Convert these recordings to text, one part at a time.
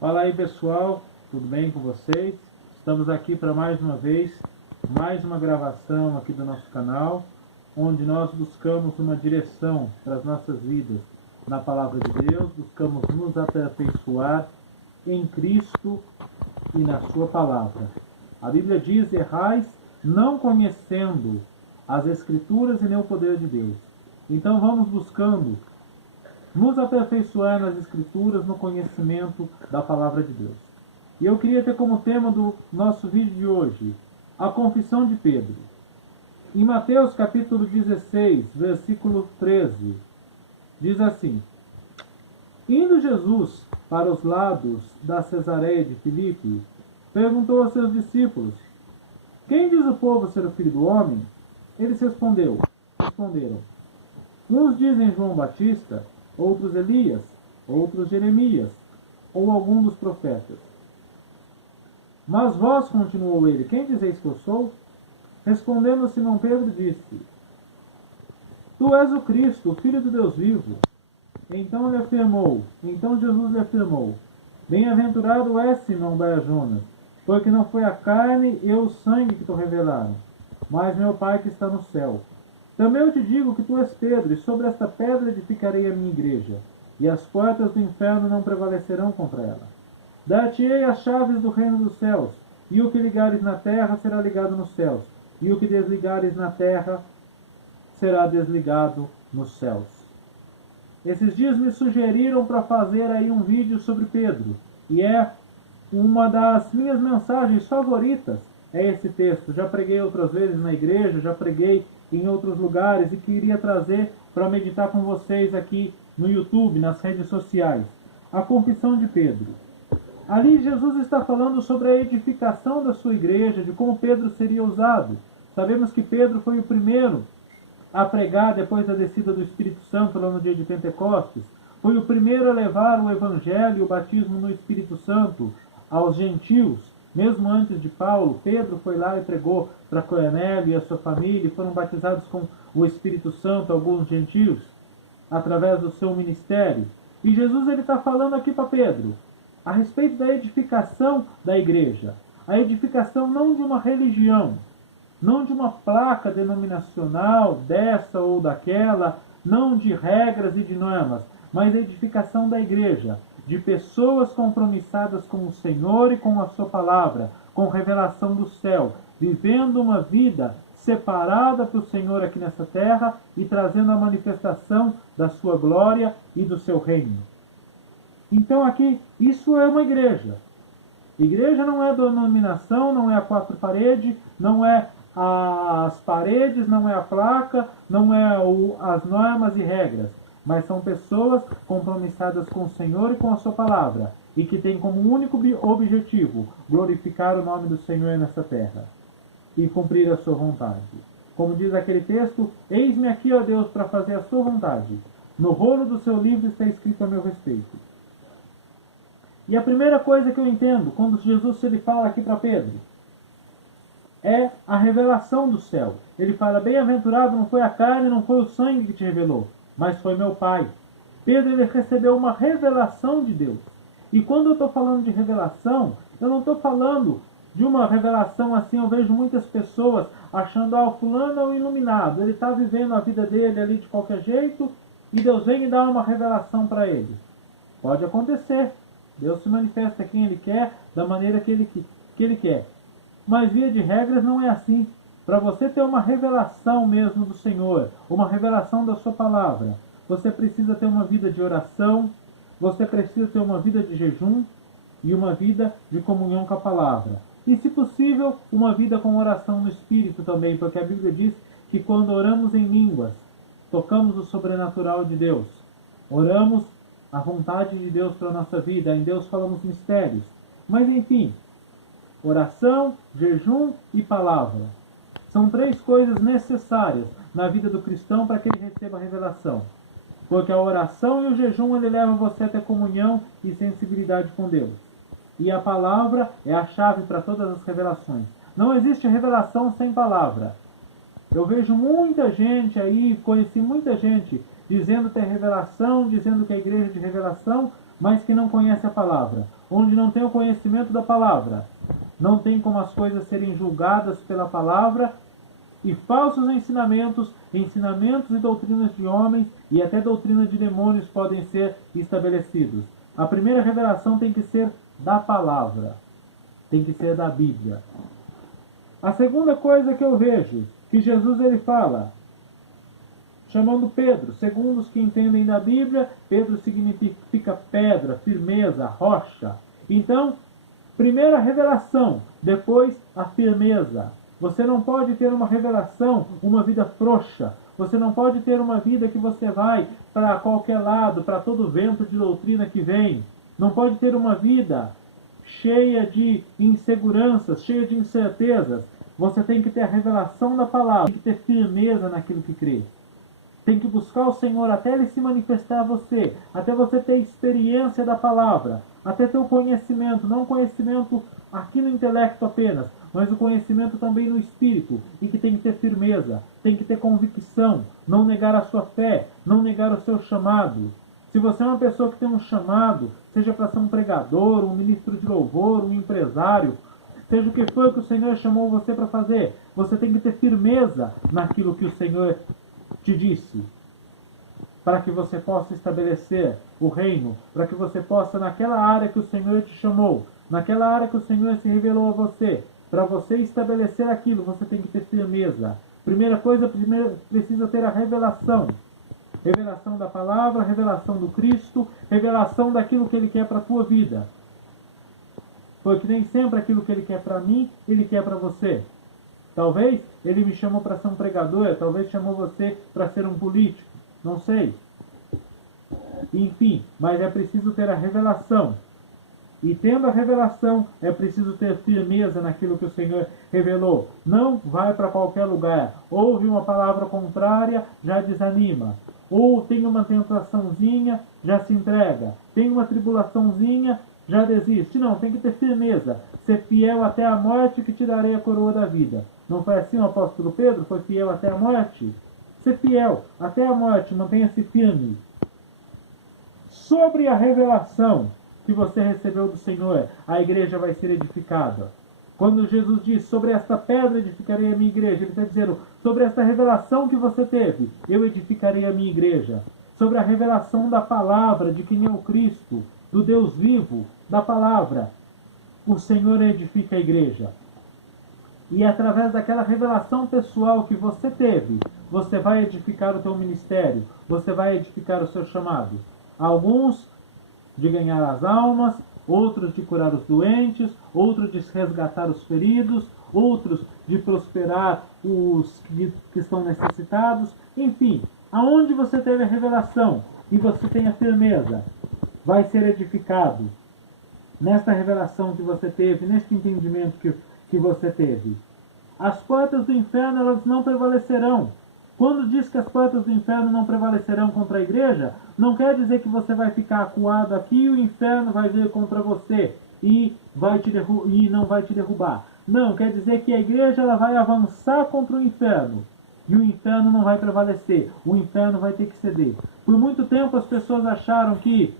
Fala aí, pessoal, tudo bem com vocês? Estamos aqui para mais uma vez, mais uma gravação aqui do nosso canal, onde nós buscamos uma direção para as nossas vidas na Palavra de Deus, buscamos nos aperfeiçoar em Cristo e na sua Palavra. A Bíblia diz: errais não conhecendo as Escrituras e nem o poder de Deus. Então vamos buscando nos aperfeiçoar nas Escrituras, no conhecimento da Palavra de Deus. E eu queria ter como tema do nosso vídeo de hoje a confissão de Pedro. Em Mateus capítulo 16, versículo 13, diz assim: Indo Jesus para os lados da Cesareia de Filipe, perguntou aos seus discípulos: Quem diz o povo ser o Filho do Homem? Eles responderam: uns dizem João Batista, outros Elias, outros Jeremias, ou algum dos profetas. Mas vós, continuou ele, quem dizeis que eu sou? Respondendo Simão Pedro, disse: Tu és o Cristo, o Filho do Deus vivo. Então Jesus lhe afirmou: Bem-aventurado és, Simão Bar-Jonas, porque não foi a carne e o sangue que te revelaram, mas meu Pai que está no céu. Também eu te digo que tu és Pedro, e sobre esta pedra edificarei a minha igreja, e as portas do inferno não prevalecerão contra ela. Dar-te-ei as chaves do reino dos céus, e o que ligares na terra será ligado nos céus, e o que desligares na terra será desligado nos céus. Esses dias me sugeriram para fazer aí um vídeo sobre Pedro, e é uma das minhas mensagens favoritas, é esse texto. Já preguei outras vezes na igreja, já preguei em outros lugares e queria trazer para meditar com vocês aqui no YouTube, nas redes sociais. A confissão de Pedro. Ali Jesus está falando sobre a edificação da sua igreja, de como Pedro seria usado. Sabemos que Pedro foi o primeiro a pregar depois da descida do Espírito Santo lá no dia de Pentecostes. Foi o primeiro a levar o Evangelho e o batismo no Espírito Santo aos gentios. Mesmo antes de Paulo, Pedro foi lá e pregou para Cornélio e a sua família, e foram batizados com o Espírito Santo alguns gentios, através do seu ministério. E Jesus está falando aqui para Pedro, a respeito da edificação da igreja. A edificação não de uma religião, não de uma placa denominacional, dessa ou daquela, não de regras e de normas, mas a edificação da igreja, de pessoas compromissadas com o Senhor e com a sua palavra, com revelação do céu, vivendo uma vida separada para o Senhor aqui nessa terra e trazendo a manifestação da sua glória e do seu reino. Então aqui, isso é uma igreja. Igreja não é denominação, não é a quatro paredes, não é as paredes, não é a placa, não é as normas e regras, mas são pessoas compromissadas com o Senhor e com a sua palavra, e que têm como único objetivo glorificar o nome do Senhor nessa terra e cumprir a sua vontade. Como diz aquele texto: eis-me aqui, ó Deus, para fazer a sua vontade. No rolo do seu livro está escrito a meu respeito. E a primeira coisa que eu entendo quando Jesus ele fala aqui para Pedro é a revelação do céu. Ele fala: bem-aventurado não foi a carne, não foi o sangue que te revelou, mas foi meu Pai. Pedro ele recebeu uma revelação de Deus. E quando eu estou falando de revelação, eu não estou falando de uma revelação assim. Eu vejo muitas pessoas achando: o fulano é um iluminado, ele está vivendo a vida dele ali de qualquer jeito, e Deus vem e dá uma revelação para ele. Pode acontecer. Deus se manifesta a quem Ele quer, da maneira que Ele quer. Mas via de regras não é assim. Para você ter uma revelação mesmo do Senhor, uma revelação da sua palavra, você precisa ter uma vida de oração, você precisa ter uma vida de jejum e uma vida de comunhão com a palavra. E, se possível, uma vida com oração no Espírito também, porque a Bíblia diz que quando oramos em línguas, tocamos o sobrenatural de Deus. Oramos a vontade de Deus para a nossa vida, em Deus falamos mistérios. Mas enfim, oração, jejum e palavra. São três coisas necessárias na vida do cristão para que ele receba a revelação. Porque a oração e o jejum ele leva você a ter comunhão e sensibilidade com Deus. E a palavra é a chave para todas as revelações. Não existe revelação sem palavra. Eu vejo muita gente aí, conheci muita gente dizendo ter revelação, dizendo que é igreja de revelação, mas que não conhece a palavra. Onde não tem o conhecimento da palavra, não tem como as coisas serem julgadas pela palavra, e falsos ensinamentos, ensinamentos e doutrinas de homens e até doutrinas de demônios podem ser estabelecidos. A primeira revelação tem que ser da palavra, tem que ser da Bíblia. A segunda coisa que eu vejo, que Jesus ele fala, chamando Pedro, segundo os que entendem da Bíblia, Pedro significa pedra, firmeza, rocha. Então, primeira revelação, depois a firmeza. Você não pode ter uma revelação, uma vida frouxa. Você não pode ter uma vida que você vai para qualquer lado, para todo vento de doutrina que vem. Não pode ter uma vida cheia de inseguranças, cheia de incertezas. Você tem que ter a revelação da palavra, tem que ter firmeza naquilo que crê. Tem que buscar o Senhor até Ele se manifestar a você, até você ter experiência da palavra, até ter o conhecimento, não conhecimento aqui no intelecto apenas, mas o conhecimento também no espírito, e que tem que ter firmeza, tem que ter convicção, não negar a sua fé, não negar o seu chamado. Se você é uma pessoa que tem um chamado, seja para ser um pregador, um ministro de louvor, um empresário, seja o que for que o Senhor chamou você para fazer, você tem que ter firmeza naquilo que o Senhor te disse, para que você possa estabelecer o reino, para que você possa, naquela área que o Senhor te chamou, naquela área que o Senhor se revelou a você, para você estabelecer aquilo, você tem que ter firmeza. Primeira coisa, primeiro precisa ter a revelação. Revelação da palavra, revelação do Cristo, revelação daquilo que Ele quer para a tua vida. Porque nem sempre aquilo que Ele quer para mim, Ele quer para você. Talvez Ele me chamou para ser um pregador, talvez chamou você para ser um político, não sei. Enfim, mas é preciso ter a revelação. E tendo a revelação, é preciso ter firmeza naquilo que o Senhor revelou. Não vai para qualquer lugar. Ouve uma palavra contrária, já desanima. Ou tem uma tentaçãozinha, já se entrega. Tem uma tribulaçãozinha, já desiste. Não, tem que ter firmeza. Ser fiel até a morte, que te darei a coroa da vida. Não foi assim o apóstolo Pedro? Foi fiel até a morte? Ser fiel até a morte, mantenha-se firme. Sobre a revelação que você recebeu do Senhor, a igreja vai ser edificada. Quando Jesus diz, sobre esta pedra edificarei a minha igreja, Ele está dizendo, sobre esta revelação que você teve, eu edificarei a minha igreja. Sobre a revelação da palavra, de quem é o Cristo, do Deus vivo, da palavra, o Senhor edifica a igreja. E através daquela revelação pessoal que você teve, você vai edificar o teu ministério, você vai edificar o seu chamado. Alguns de ganhar as almas, outros de curar os doentes, outros de resgatar os feridos, outros de prosperar os que estão necessitados. Enfim, aonde você teve a revelação e você tem a firmeza, vai ser edificado. Nesta revelação que você teve, neste entendimento que você teve. As portas do inferno, elas não prevalecerão. Quando diz que as portas do inferno não prevalecerão contra a igreja, não quer dizer que você vai ficar acuado aqui e o inferno vai vir contra você e não vai te derrubar. Não, quer dizer que a igreja ela vai avançar contra o inferno e o inferno não vai prevalecer. O inferno vai ter que ceder. Por muito tempo as pessoas acharam que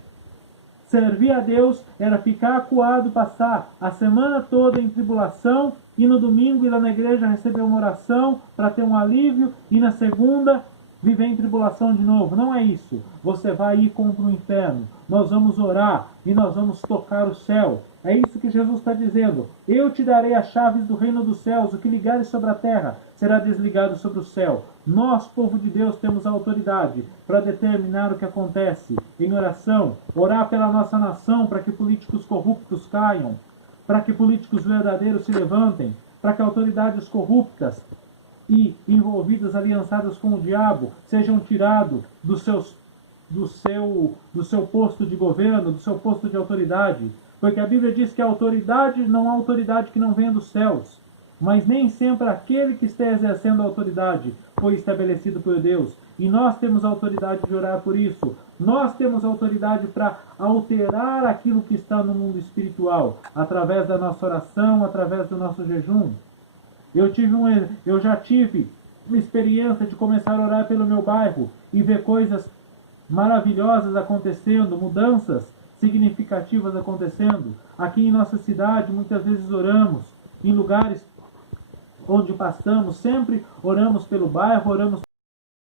servir a Deus era ficar acuado, passar a semana toda em tribulação e no domingo ir lá na igreja receber uma oração para ter um alívio e na segunda viver em tribulação de novo. Não é isso. Você vai ir contra o inferno. Nós vamos orar e nós vamos tocar o céu. É isso que Jesus está dizendo. Eu te darei as chaves do reino dos céus. O que ligares sobre a terra será desligado sobre o céu. Nós, povo de Deus, temos a autoridade para determinar o que acontece. Em oração, orar pela nossa nação para que políticos corruptos caiam, para que políticos verdadeiros se levantem, para que autoridades corruptas e envolvidas, aliançadas com o diabo, sejam tirados do seu posto de governo, do seu posto de autoridade. Porque a Bíblia diz que a autoridade não há autoridade que não venha dos céus. Mas nem sempre aquele que está exercendo a autoridade foi estabelecido por Deus. E nós temos a autoridade de orar por isso. Nós temos a autoridade para alterar aquilo que está no mundo espiritual, através da nossa oração, através do nosso jejum. Eu já tive uma experiência de começar a orar pelo meu bairro e ver coisas maravilhosas acontecendo, mudanças significativas acontecendo. Aqui em nossa cidade, muitas vezes oramos, em lugares onde passamos, sempre oramos pelo bairro, oramos